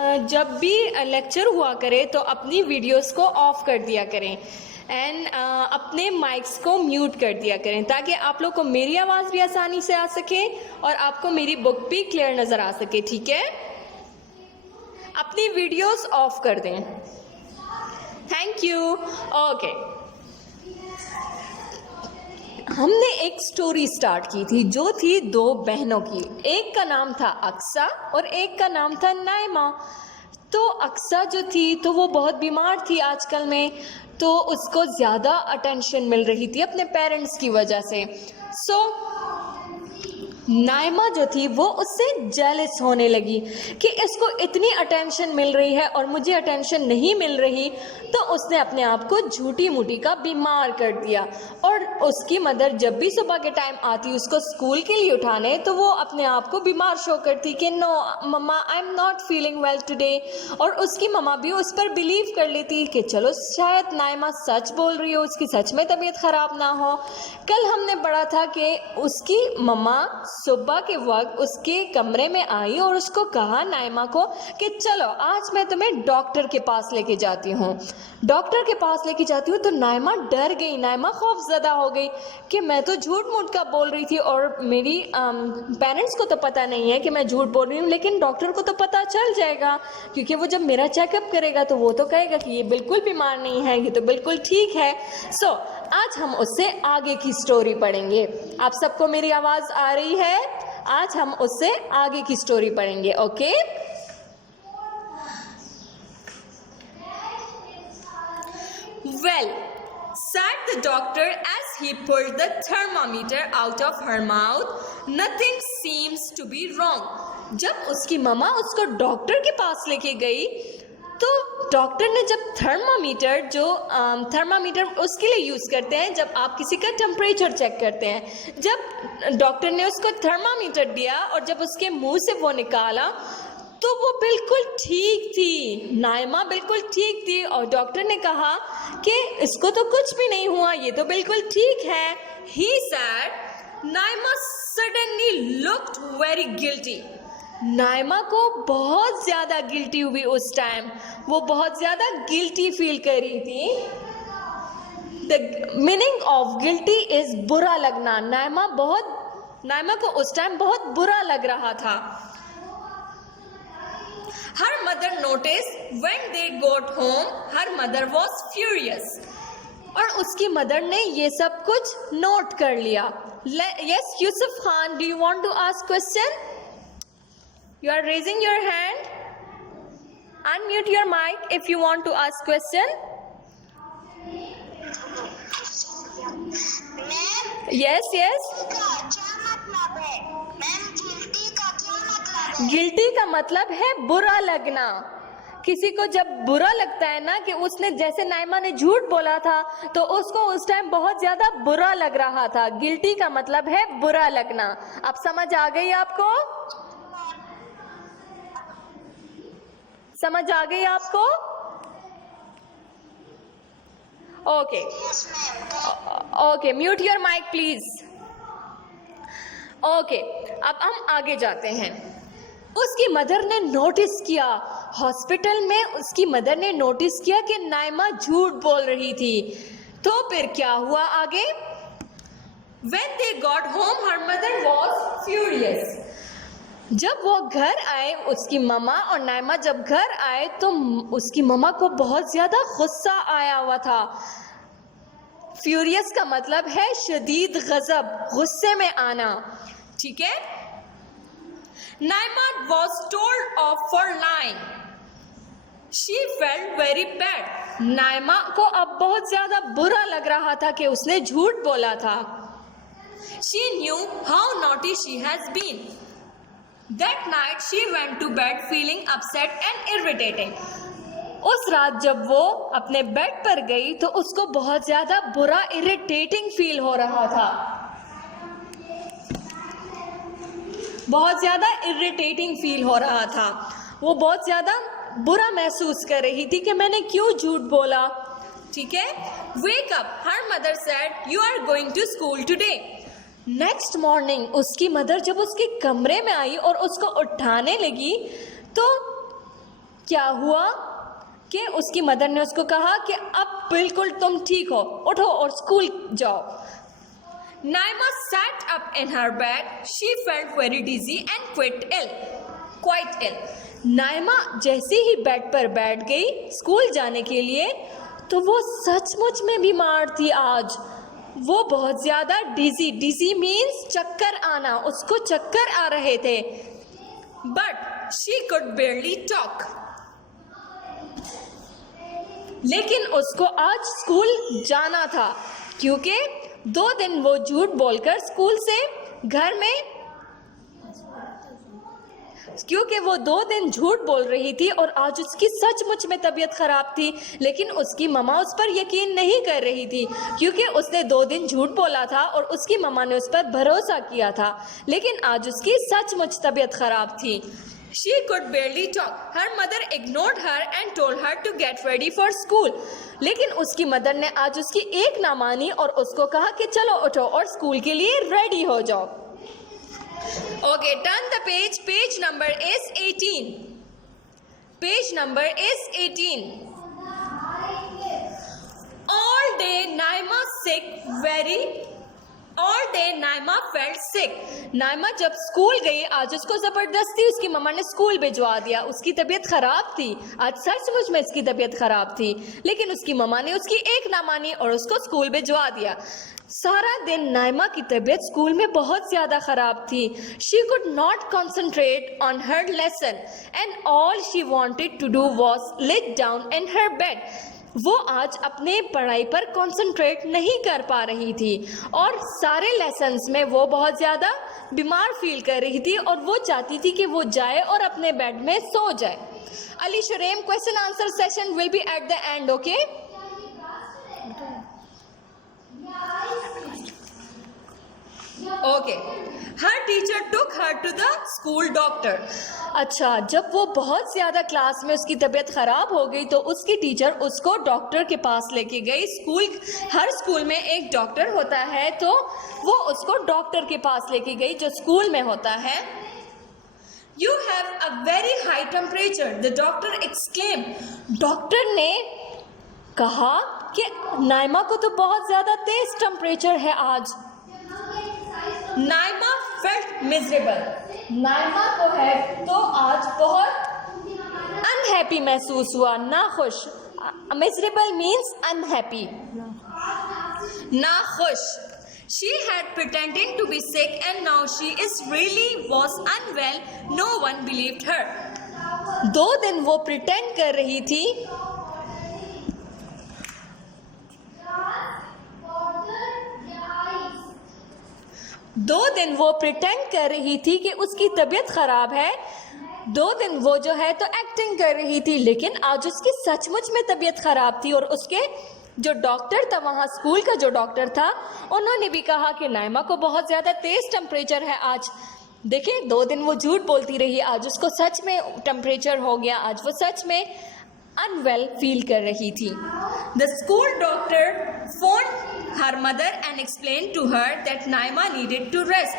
जब भी लेक्चर हुआ करे तो अपनी वीडियोस को ऑफ कर दिया करें एंड अपने माइक्स को म्यूट कर दिया करें ताकि आप लोग को मेरी आवाज़ भी आसानी से आ सके और आपको मेरी बुक भी क्लियर नज़र आ सके। ठीक है, अपनी वीडियोस ऑफ कर दें। Thank you. ओके, हमने एक स्टोरी स्टार्ट की थी जो थी दो बहनों की। एक का नाम था अक्सा और एक का नाम था नाइमा। तो अक्सा जो थी तो वो बहुत बीमार थी आजकल में, तो उसको ज़्यादा अटेंशन मिल रही थी अपने पेरेंट्स की वजह से। नाइमा जो थी वो उससे जेलस होने लगी कि इसको इतनी अटेंशन मिल रही है और मुझे अटेंशन नहीं मिल रही, तो उसने अपने आप को झूठी मूठी का बीमार कर दिया। और उसकी मदर जब भी सुबह के टाइम आती उसको स्कूल के लिए उठाने, तो वो अपने आप को बीमार शो करती कि no mama I am not feeling well today. और उसकी मम्मा भी उस पर बिलीव कर लेती कि चलो शायद नाइमा सच बोल रही हो, उसकी सच में तबीयत ख़राब ना हो। कल हमने पढ़ा था कि उसकी मम्मा सुबह के वक्त उसके कमरे में आई और उसको कहा नाइमा को कि चलो आज मैं तुम्हें डॉक्टर के पास लेके जाती हूँ। डॉक्टर के पास लेके जाती हूँ तो नाइमा डर गई, नाइमा खौफजदा हो गई कि मैं तो झूठ मूठ का बोल रही थी और मेरी पेरेंट्स को तो पता नहीं है कि मैं झूठ बोल रही हूँ, लेकिन डॉक्टर को तो पता चल जाएगा क्योंकि वो जब मेरा चेकअप करेगा तो वो तो कहेगा कि ये बिल्कुल बीमार नहीं है, ये तो बिल्कुल ठीक है। आज हम उससे आगे की स्टोरी पढ़ेंगे। आप सबको मेरी आवाज़ आ रही है? आज हम उससे आगे की स्टोरी पढ़ेंगे। Okay, well, said the doctor as he pulled the thermometer out of her mouth. Nothing seems to be wrong. जब उसकी मम्मा उसको डॉक्टर के पास लेके गई तो डॉक्टर ने जब थर्मामीटर उसके लिए यूज़ करते हैं जब आप किसी का टेम्परेचर चेक करते हैं, जब डॉक्टर ने उसको थर्मामीटर दिया और जब उसके मुंह से वो निकाला तो वो बिल्कुल ठीक थी, नाइमा बिल्कुल ठीक थी। और डॉक्टर ने कहा कि इसको तो कुछ भी नहीं हुआ, ये तो बिल्कुल ठीक है। He said, Naima suddenly looked very guilty. Naima को बहुत ज़्यादा गिल्टी हुई उस टाइम, वो बहुत ज़्यादा गिल्टी फील कर रही थी। The meaning of guilty is बुरा लगना। नाइमा को उस टाइम बहुत बुरा लग रहा था। Her mother noticed when they got home, her mother was furious. और उसकी मदर ने ये सब कुछ नोट कर लिया। Yes, Yusuf Khan, do you want to ask question? You are raising your hand. Unmute your mic if you want to ask question. Yes, yes. Guilty का मतलब है बुरा लगना। किसी को जब बुरा लगता है ना कि उसने, जैसे नाइमा ने झूठ बोला था तो उसको उस टाइम बहुत ज्यादा बुरा लग रहा था। गिल्टी का मतलब है बुरा लगना। अब समझ आ गई आपको? समझ आ गई आपको? Okay okay, mute your mic please. Okay, अब हम आगे जाते हैं। उसकी मदर ने नोटिस किया, हॉस्पिटल में उसकी मदर ने नोटिस किया कि नाइमा झूठ बोल रही थी। तो फिर क्या हुआ आगे? When they got home, her mother was furious. जब वो घर आए, उसकी मम्मा और नाइमा जब घर आए तो उसकी मम्मा को बहुत ज़्यादा गुस्सा आया हुआ था। फ्यूरियस का मतलब है शदीद गज़ब, गुस्से में आना। ठीक है? Naima was told off for lying. She felt very bad. Naima को अब बहुत ज़्यादा बुरा लग रहा था कि उसने झूठ बोला था। She knew how naughty she has been. That night she went to bed feeling upset and irritating. उस रात जब वो अपने बेड पर गई तो उसको बहुत ज़्यादा बुरा, इरिटेटिंग फील हो रहा था। बहुत ज़्यादा इरिटेटिंग फील हो रहा था। वो बहुत ज़्यादा बुरा महसूस कर रही थी कि मैंने क्यों झूठ बोला। ठीक है? Wake up, her mother said, you are going to school today. Next morning उसकी मदर जब उसके कमरे में आई और उसको उठाने लगी तो क्या हुआ कि उसकी मदर ने उसको कहा कि अब बिल्कुल तुम ठीक हो, उठो और स्कूल जाओ। Naima sat up in her bed. She felt very dizzy and quite ill. Naima जैसे ही बेड पर बैठ गई स्कूल जाने के लिए तो वो सचमुच में बीमार थी आज। वो बहुत ज़्यादा डिजी मीन्स चक्कर आना, उसको चक्कर आ रहे थे। But she could बेयरली talk. लेकिन उसको आज स्कूल जाना था क्योंकि 2 दिन वो झूठ बोलकर स्कूल से घर में, क्योंकि वो 2 दिन झूठ बोल रही थी और आज उसकी सचमुच में तबीयत खराब थी। लेकिन उसकी मम्मा उस पर यकीन नहीं कर रही थी क्योंकि उसने 2 दिन झूठ बोला था और उसकी मम्मा ने उस पर भरोसा किया था। लेकिन आज उसकी सचमुच तबीयत खराब थी। She could barely talk. Her mother ignored her and told her to get ready for school. लेकिन उसकी मदर ने आज उसकी एक ना मानी और उसको कहा कि चलो उठो और स्कूल के लिए रेडी हो जाओ। Okay, turn the page. Page number is 18. Page number is 18. All day Naima felt sick. Naima जब स्कूल गई आज उसको जबरदस्ती उसकी मम्मा ने स्कूल भिजवा दिया। उसकी तबीयत खराब थी, आज सचमुच में इसकी तबीयत खराब थी, लेकिन उसकी मम्मा ने उसकी एक ना मानी और उसको स्कूल भिजवा दिया। सारा दिन नाइमा की तबीयत स्कूल में बहुत ज़्यादा ख़राब थी। She could not concentrate on her lesson and all she wanted to do was lit down in her bed. वो आज अपने पढ़ाई पर कंसंट्रेट नहीं कर पा रही थी और सारे लेसन्स में वो बहुत ज़्यादा बीमार फील कर रही थी और वो चाहती थी कि वो जाए और अपने बेड में सो जाए। Ali Shurem, question answer session will be at the end, okay? Okay. Her teacher took her to the school doctor. अच्छा, जब वो बहुत ज़्यादा क्लास में उसकी तबीयत ख़राब हो गई तो उसकी टीचर उसको डॉक्टर के पास लेके गई। हर स्कूल में एक डॉक्टर होता है तो वो उसको डॉक्टर के पास लेके गई जो स्कूल में होता है। You have a very high temperature, the doctor exclaimed. Doctor ने कहा कि नाइमा को तो बहुत ज़्यादा तेज टेम्परेचर है आज। Naima felt miserable. नाइमा को है तो आज बहुत अनहैप्पी महसूस हुआ, नाखुश। मिजरेबल मीन्स अनहैप्पी, नाखुश। She had pretending to be sick and now she is really was unwell. No one believed her. 2 दिन वो प्रिटेंड कर रही थी कि उसकी तबीयत खराब है। 2 दिन वो जो है तो एक्टिंग कर रही थी, लेकिन आज उसकी सचमुच में तबीयत खराब थी और उसके जो डॉक्टर था वहाँ स्कूल का जो डॉक्टर था उन्होंने भी कहा कि नाइमा को बहुत ज़्यादा तेज़ टेम्परेचर है आज। देखिए, 2 दिन वो झूठ बोलती रही, आज उसको सच में टेम्परेचर हो गया, आज वो सच में अनवेल फील कर रही थी। The school doctor phone her mother and explain to her that Naima needed to rest.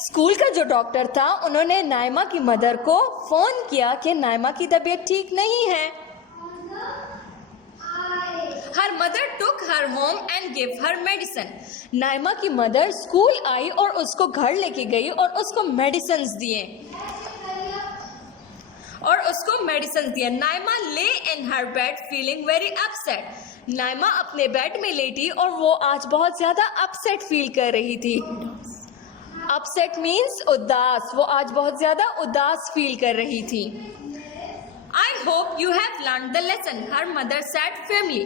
School का जो डॉक्टर था उन्होंने नाइमा की मदर को फ़ोन किया कि नाइमा की तबीयत ठीक नहीं है। Her mother took her home and give her medicine. Naima की मदर स्कूल आई और उसको घर लेके गई और उसको मेडिसिन दिए। Naima lay in her bed feeling very upset. Naima अपने बेड में लेटी और वो आज बहुत ज़्यादा अपसेट फील कर रही थी। अपसेट मीन्स उदास, वो आज बहुत ज़्यादा उदास फील कर रही थी। I hope you have learned the lesson, her mother said firmly.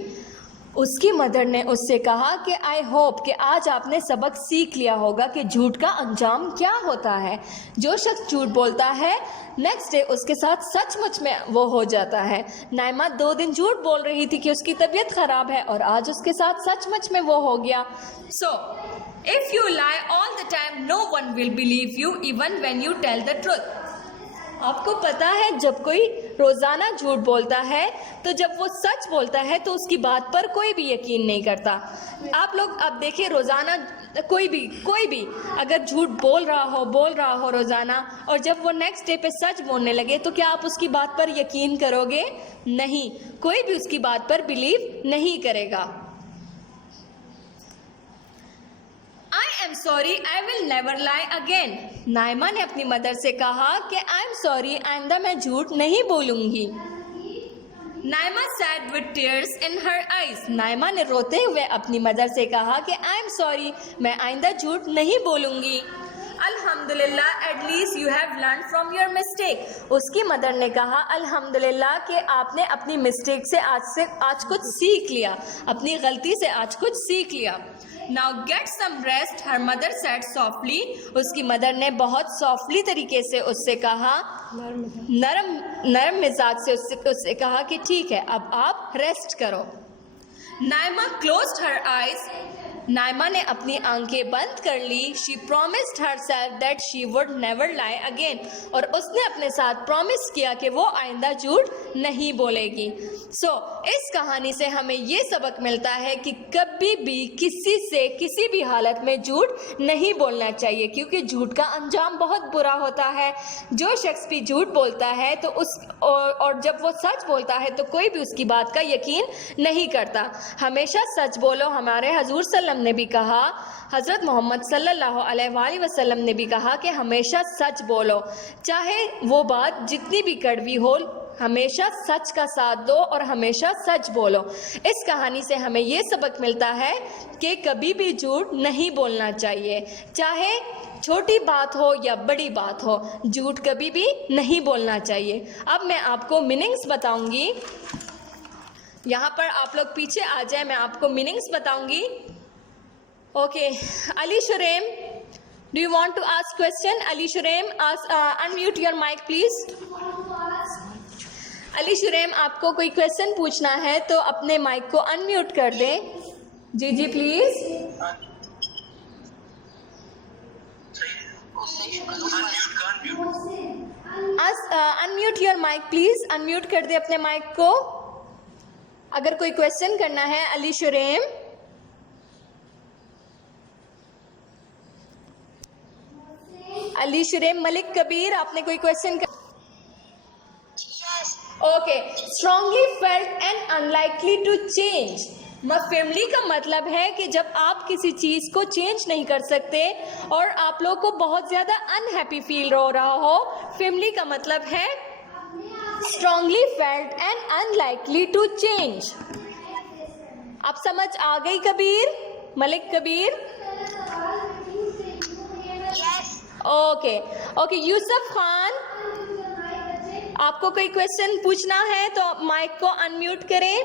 उसकी मदर ने उससे कहा कि आई होप कि आज आपने सबक सीख लिया होगा कि झूठ का अंजाम क्या होता है। जो शख्स झूठ बोलता है नेक्स्ट डे उसके साथ सचमुच में वो हो जाता है। नाइमा 2 दिन झूठ बोल रही थी कि उसकी तबीयत ख़राब है और आज उसके साथ सचमुच में वो हो गया। So, if you lie all the time, no one will believe you even when you tell the truth. आपको पता है जब कोई रोजाना झूठ बोलता है तो जब वो सच बोलता है तो उसकी बात पर कोई भी यकीन नहीं करता। आप लोग अब देखिए, रोजाना कोई भी अगर झूठ बोल रहा हो रोजाना, और जब वो नेक्स्ट डे पे सच बोलने लगे तो क्या आप उसकी बात पर यकीन करोगे? नहीं, कोई भी उसकी बात पर बिलीव नहीं करेगा। I am sorry, I will never lie again. Naima ने अपनी मदर से कहा कि I am sorry, आइंदा मैं झूठ नहीं बोलूंगी। Naima said with tears in her eyes. Naima ने रोते हुए अपनी मदर से कहा कि I am sorry, मैं आइंदा झूठ नहीं बोलूंगी। अल्हम्दुलिल्लाह, at least you have learned from your mistake. उसकी मदर ने कहा अल्हम्दुलिल्लाह कि आपने अपनी मिस्टेक से आज कुछ सीख लिया, अपनी गलती से आज कुछ सीख लिया। Now get some rest, her mother said softly. उसकी मदर ने बहुत सॉफ्टली तरीके से उससे कहा, नरम मिजाज से उससे कहा कि ठीक है, अब आप रेस्ट करो। Naima closed her eyes. Naima ने अपनी आंखें बंद कर ली। She promised herself that she would never lie again. और उसने अपने साथ प्रॉमिस किया कि वो आइंदा झूठ नहीं बोलेगी। इस कहानी से हमें ये सबक मिलता है कि कभी भी किसी से किसी भी हालत में झूठ नहीं बोलना चाहिए, क्योंकि झूठ का अंजाम बहुत बुरा होता है। जो शख्स भी झूठ बोलता है तो और जब वो सच बोलता है तो कोई भी उसकी बात का यकीन नहीं करता। हमेशा सच बोलो। हमारे हजूर सल्लल्लाहु ने भी कहा, हज़रत मोहम्मद सल्लल्लाहु अलैहि वसल्लम ने भी कहा कि हमेशा सच बोलो, चाहे वो बात जितनी भी कड़वी हो, हमेशा सच का साथ दो और हमेशा सच बोलो। इस कहानी से हमें ये सबक मिलता है कि कभी भी झूठ नहीं बोलना चाहिए, चाहे छोटी बात हो या बड़ी बात हो, झूठ कभी भी नहीं बोलना चाहिए। अब मैं आपको मीनिंग्स बताऊंगी। यहाँ पर आप लोग पीछे आ जाए, मैं आपको मीनिंग्स बताऊंगी। Okay, Ali Shuraim, do you want to ask question? Ali Shuraim, unmute your mic please. Ali Shuraim, आपको कोई क्वेश्चन पूछना है तो अपने माइक को अनम्यूट कर दें। जी please. Unmute your mic please, unmute कर दे अपने माइक को। अगर कोई क्वेश्चन करना है अली शुरेम। अली शुरेम मलिक कबीर, आपने कोई क्वेश्चन कर? Okay, strongly felt and unlikely to change. Family का मतलब है कि जब आप किसी चीज को चेंज नहीं कर सकते और आप लोग को बहुत ज्यादा अनहैप्पी फील हो रहा हो, फैमिली का मतलब है strongly felt and unlikely to change. आप समझ आ गई कबीर, मलिक कबीर? ओके, यूसुफ खान, आपको कोई क्वेश्चन पूछना है तो माइक को अनम्यूट करें।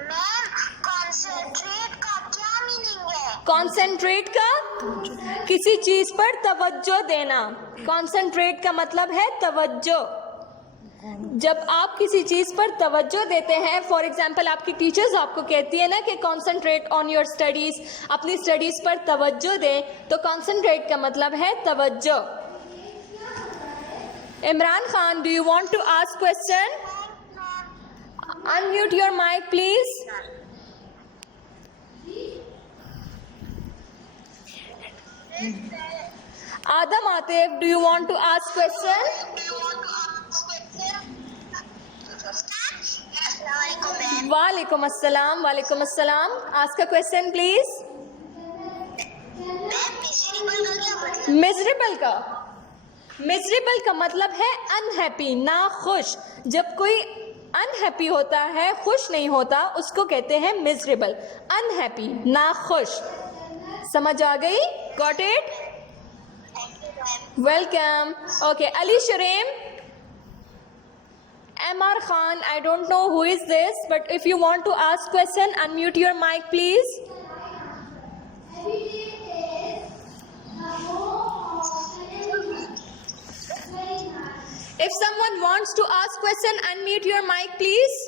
मैम, कॉन्सेंट्रेट का क्या मीनिंग है? कॉन्सेंट्रेट का किसी चीज पर तवज्जो देना। कॉन्सेंट्रेट का मतलब है तवज्जो। जब आप किसी चीज पर तवज्जो देते हैं, फॉर एग्जाम्पल आपकी टीचर्स आपको कहती है ना कि कॉन्सेंट्रेट ऑन योर स्टडीज, अपनी स्टडीज पर तवज्जो दें, तो कॉन्सेंट्रेट का मतलब है तवज्जो। Imran Khan, do you want to ask question? Unmute your mic please. Adam Atif, do you want to ask question? वालेकुम अस्सलाम, वालेकुम अस्सलाम। Ask a question please. Miserable का मतलब है अनहैप्पी, नाखुश। जब कोई अनहैप्पी होता है, खुश नहीं होता, उसको कहते हैं मिजरेबल। अनहैप्पी, नाखुश। समझ आ गई? Got it? Welcome. Okay, Ali Shurem. MR Khan, I don't know who is this, but if you want to ask question, unmute your mic please. If someone wants to ask question, unmute your mic please.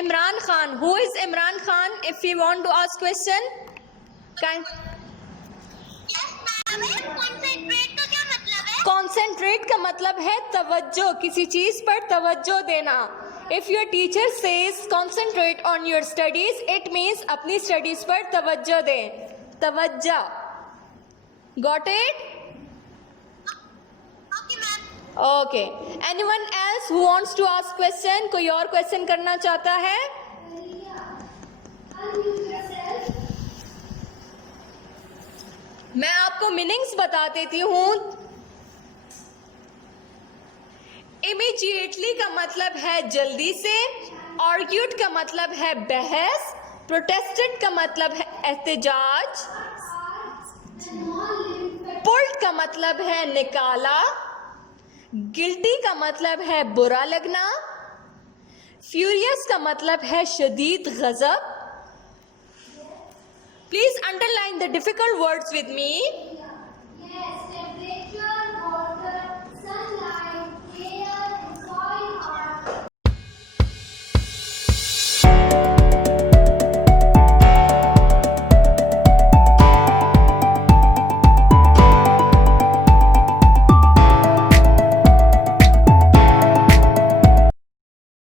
Imran Khan, who is Imran Khan? If you want to ask question, kind concentrate का क्या मतलब है? Concentrate का मतलब है तवज्जो, किसी चीज पर तवज्जो देना। If your teacher says concentrate on your studies, it means अपनी स्टडीज पर तवज्जो दें, तवज्जो। Got it? Okay ma'am. Okay, anyone else who wants to ask question? कोई और क्वेश्चन करना चाहता है? मैं आपको मीनिंग्स बता देती हूं। इमीडिएटली का मतलब है जल्दी से, आर्ग्यूड का मतलब है बहस, प्रोटेस्टेड का मतलब है एहतजाज, पुल्ड का मतलब है निकाला, गिल्टी का मतलब है बुरा लगना, फ्यूरियस का मतलब है शदीद गजब। Please underline the difficult words with me.